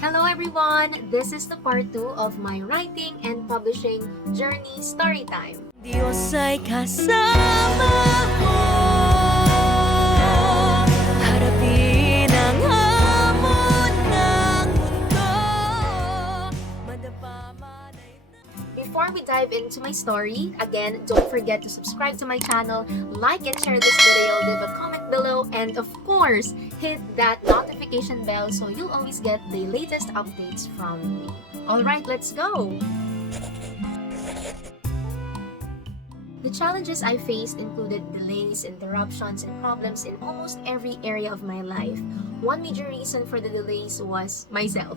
Hello everyone! This is the part 2 of my writing and publishing journey story time. Diyos ay kasama ko. Harapin ang hamon ng mundo. Madapa man ay Before we dive into my story, again, don't forget to subscribe to my channel, like and share this video, leave a comment below, and of course, hit that notification bell so you'll always get the latest updates from me. Alright, let's go! The challenges I faced included delays, interruptions, and problems in almost every area of my life. One major reason for the delays was myself.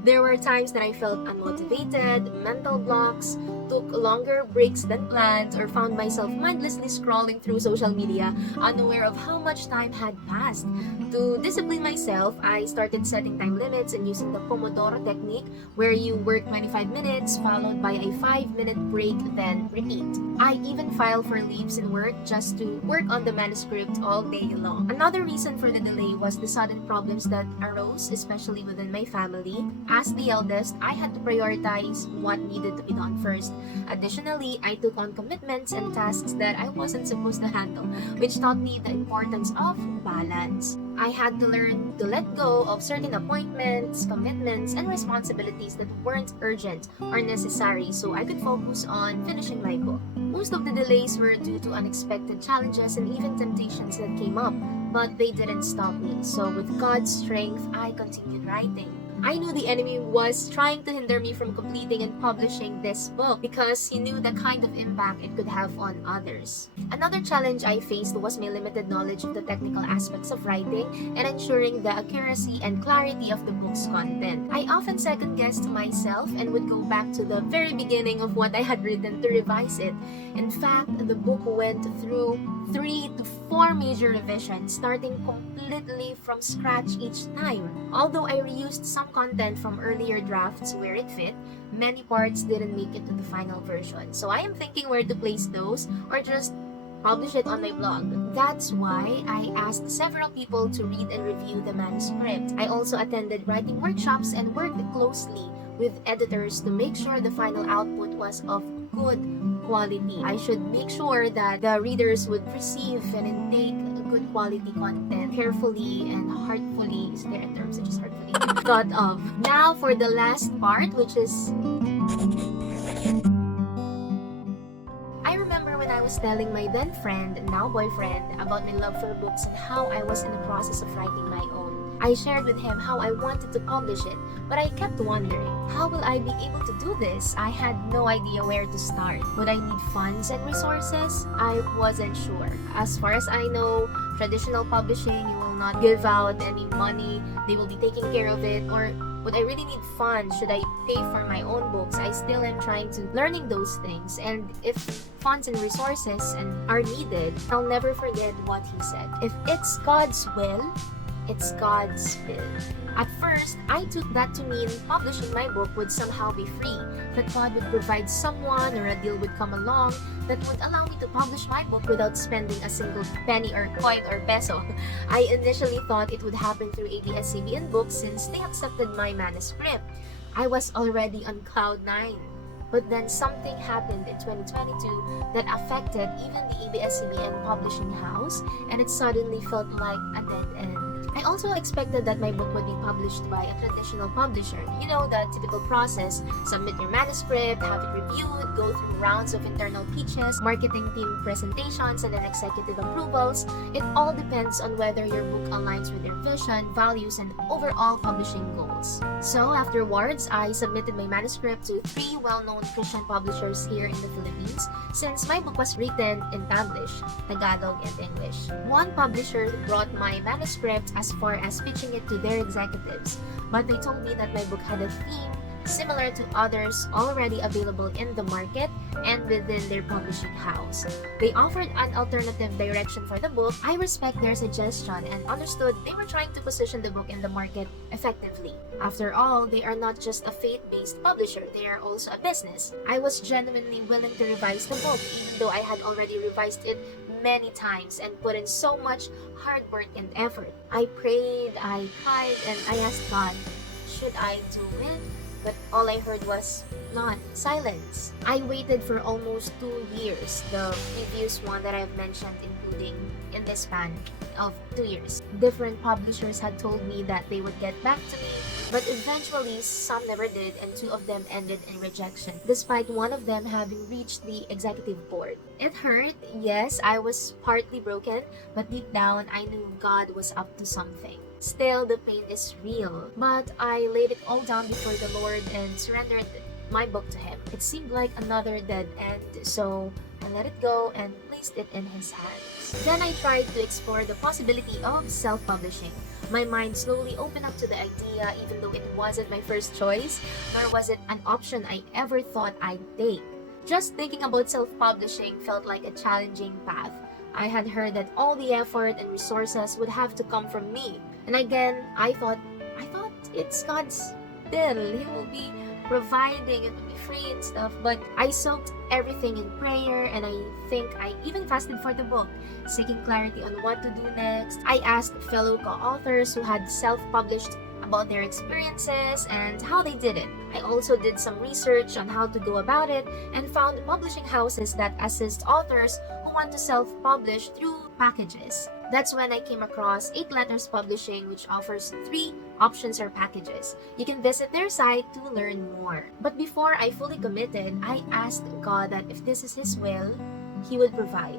There were times that I felt unmotivated, mental blocks, took longer breaks than planned, or found myself mindlessly scrolling through social media, unaware of how much time had passed. To discipline myself, I started setting time limits and using the Pomodoro technique, where you work 25 minutes followed by a 5-minute break, then repeat. I even filed for leaves in work just to work on the manuscript all day long. Another reason for the delay was the sudden problems that arose, especially within my family. As the eldest, I had to prioritize what needed to be done first. Additionally, I took on commitments and tasks that I wasn't supposed to handle, which taught me the importance of balance. I had to learn to let go of certain appointments, commitments, and responsibilities that weren't urgent or necessary so I could focus on finishing my book. Most of the delays were due to unexpected challenges and even temptations that came up, but they didn't stop me. So with God's strength, I continued writing. I knew the enemy was trying to hinder me from completing and publishing this book because he knew the kind of impact it could have on others. Another challenge I faced was my limited knowledge of the technical aspects of writing and ensuring the accuracy and clarity of the book's content. I often second-guessed myself and would go back to the very beginning of what I had written to revise it. In fact, the book went through 3 to 4 major revisions, starting completely from scratch each time. Although I reused some content from earlier drafts where it fit, many parts didn't make it to the final version. So I am thinking where to place those or just publish it on my blog. That's why I asked several people to read and review the manuscript. I also attended writing workshops and worked closely with editors to make sure the final output was of good quality. I should make sure that the readers would receive and intake good quality content carefully and heartfully. Is there a term such as heartfully? Thought of. Now for the last part, which is I remember when I was telling my then friend, now boyfriend, about my love for books and how I was in the process of writing my own. I shared with him how I wanted to publish it, but I kept wondering, how will I be able to do this? I had no idea where to start. Would I need funds and resources? I wasn't sure. As far as I know, traditional publishing, you will not give out any money, they will be taking care of it, or would I really need funds? Should I pay for my own books? I still am trying to learning those things, and if funds and resources are needed, I'll never forget what he said. If it's God's will, it's God's will. At first, I took that to mean publishing my book would somehow be free, that God would provide someone or a deal would come along that would allow me to publish my book without spending a single penny or coin or peso. I initially thought it would happen through ABS-CBN Books since they accepted my manuscript. I was already on cloud 9. But then something happened in 2022 that affected even the ABS-CBN publishing house, and it suddenly felt like a dead end. I also expected that my book would be published by a traditional publisher. You know, the typical process: submit your manuscript, have it reviewed, go through rounds of internal pitches, marketing team presentations, and then executive approvals. It all depends on whether your book aligns with their vision, values, and overall publishing goals. So afterwards, I submitted my manuscript to 3 well-known Christian publishers here in the Philippines since my book was written in Taglish, Tagalog, and English. One publisher brought my manuscript as far as pitching it to their executives, but they told me that my book had a theme similar to others already available in the market and within their publishing house. They offered an alternative direction for the book. I respect their suggestion and understood they were trying to position the book in the market effectively. After all, they are not just a faith-based publisher, they are also a business. I was genuinely willing to revise the book, even though I had already revised it many times and put in so much hard work and effort. I prayed, I cried, and I asked God, should I do it? But all I heard was none. Silence. I waited for almost 2 years, the previous one that I've mentioned, including in this span of 2 years. Different publishers had told me that they would get back to me, but eventually some never did, and 2 of them ended in rejection, despite one of them having reached the executive board. It hurt, yes, I was partly broken, but deep down I knew God was up to something. Still, the pain is real, but I laid it all down before the Lord and surrendered my book to Him. It seemed like another dead end, so I let it go and placed it in His hands. Then I tried to explore the possibility of self-publishing. My mind slowly opened up to the idea, even though it wasn't my first choice, nor was it an option I ever thought I'd take. Just thinking about self-publishing felt like a challenging path. I had heard that all the effort and resources would have to come from me. And again, I thought it's God's will. He will be providing, it will be free and stuff. But I soaked everything in prayer, and I think I even fasted for the book, seeking clarity on what to do next. I asked fellow co-authors who had self-published about their experiences and how they did it. I also did some research on how to go about it and found publishing houses that assist authors who want to self-publish through packages. That's when I came across 8 Letters Publishing, which offers 3 options or packages. You can visit their site to learn more. But before I fully committed, I asked God that if this is His will, He would provide.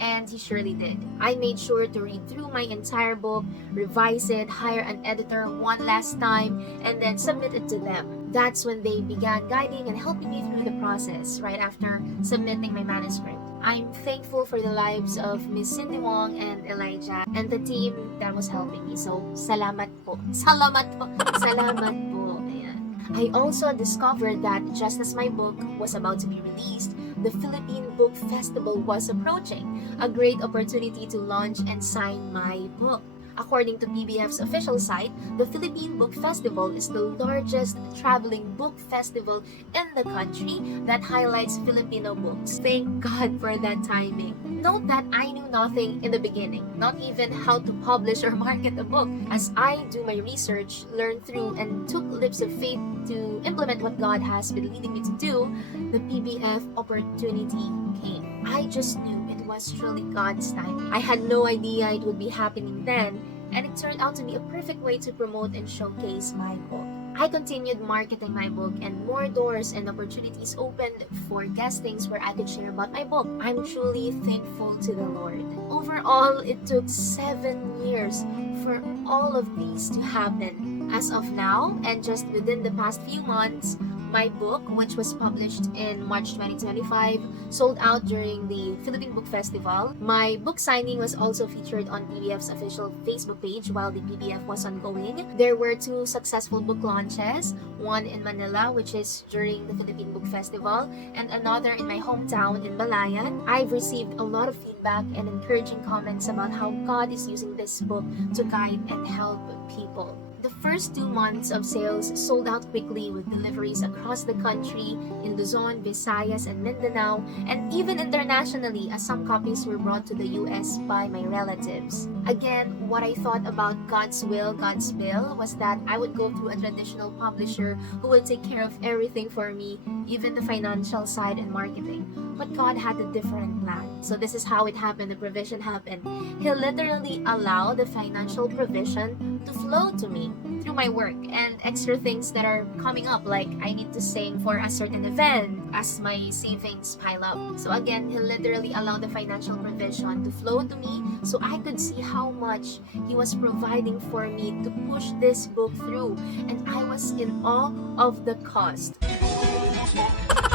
And He surely did. I made sure to read through my entire book, revise it, hire an editor one last time, and then submit it to them. That's when they began guiding and helping me through the process right after submitting my manuscript. I'm thankful for the lives of Miss Cindy Wong and Elijah and the team that was helping me. So, salamat po. Salamat po. Salamat po. Ayan. I also discovered that just as my book was about to be released, the Philippine Book Festival was approaching, a great opportunity to launch and sign my book. According to PBF's official site, the Philippine Book Festival is the largest traveling book festival in the country that highlights Filipino books. Thank God for that timing. Note that I knew nothing in the beginning, not even how to publish or market a book. As I do my research, learn through, and took leaps of faith to implement what God has been leading me to do, the PBF opportunity came. I just knew it was truly God's time. I had no idea it would be happening then, and it turned out to be a perfect way to promote and showcase my book. I continued marketing my book, and more doors and opportunities opened for guestings where I could share about my book. I'm truly thankful to the Lord. Overall, it took 7 years for all of these to happen. As of now, and just within the past few months, my book, which was published in March 2025, sold out during the Philippine Book Festival. My book signing was also featured on PBF's official Facebook page while the PBF was ongoing. There were 2 successful book launches, one in Manila, which is during the Philippine Book Festival, and another in my hometown in Balayan. I've received a lot of feedback and encouraging comments about how God is using this book to guide and help people. The first 2 months of sales sold out quickly with deliveries across the country in Luzon, Visayas, and Mindanao, and even internationally as some copies were brought to the US by my relatives. Again, what I thought about God's will, was that I would go through a traditional publisher who would take care of everything for me, even the financial side and marketing. But God had a different plan. So this is how it happened, the provision happened. He literally allowed the financial provision to flow to me through my work and extra things that are coming up, like I need to sing for a certain event as my savings pile up. So again, He literally allowed the financial provision to flow to me so I could see how much He was providing for me to push this book through, and I was in awe of the cost.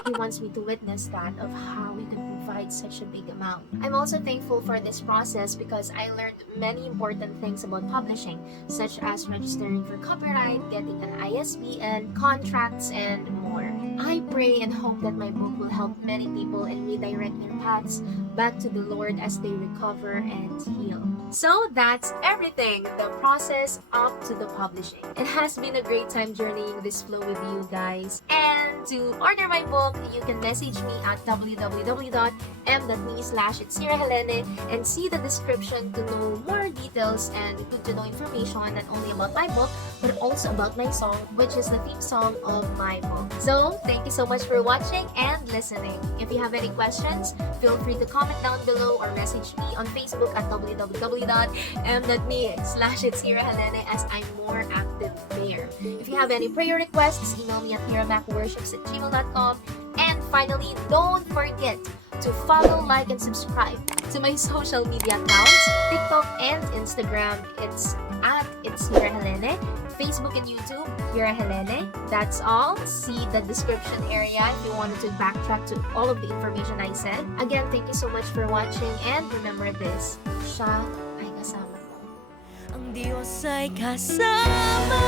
He wants me to witness that, of how we could provide such a big amount. I'm also thankful for this process because I learned many important things about publishing, such as registering for copyright, getting an ISBN, contracts, and more. I pray and hope that my book will help many people and redirect their paths back to the Lord as they recover and heal. So that's everything, the process up to the publishing. It has been a great time journeying this flow with you guys. And to order my book, you can message me at www.m.me/itsirahelene and see the description to know more details and good to know information not only about my book, but also about my song, which is the theme song of my mom. So, thank you so much for watching and listening. If you have any questions, feel free to comment down below or message me on Facebook at www.m.me/itsHeraHelene as I'm more active there. If you have any prayer requests, email me at heramacworships@gmail.com. And finally, don't forget to follow, like, and subscribe to my social media accounts, TikTok and Instagram. It's at It's Hera Helene, Facebook and YouTube, Hera Helene. That's all. See the description area if you wanted to backtrack to all of the information I said. Again, thank you so much for watching and remember this, siya ay kasama ko. Ang Diyos ay kasama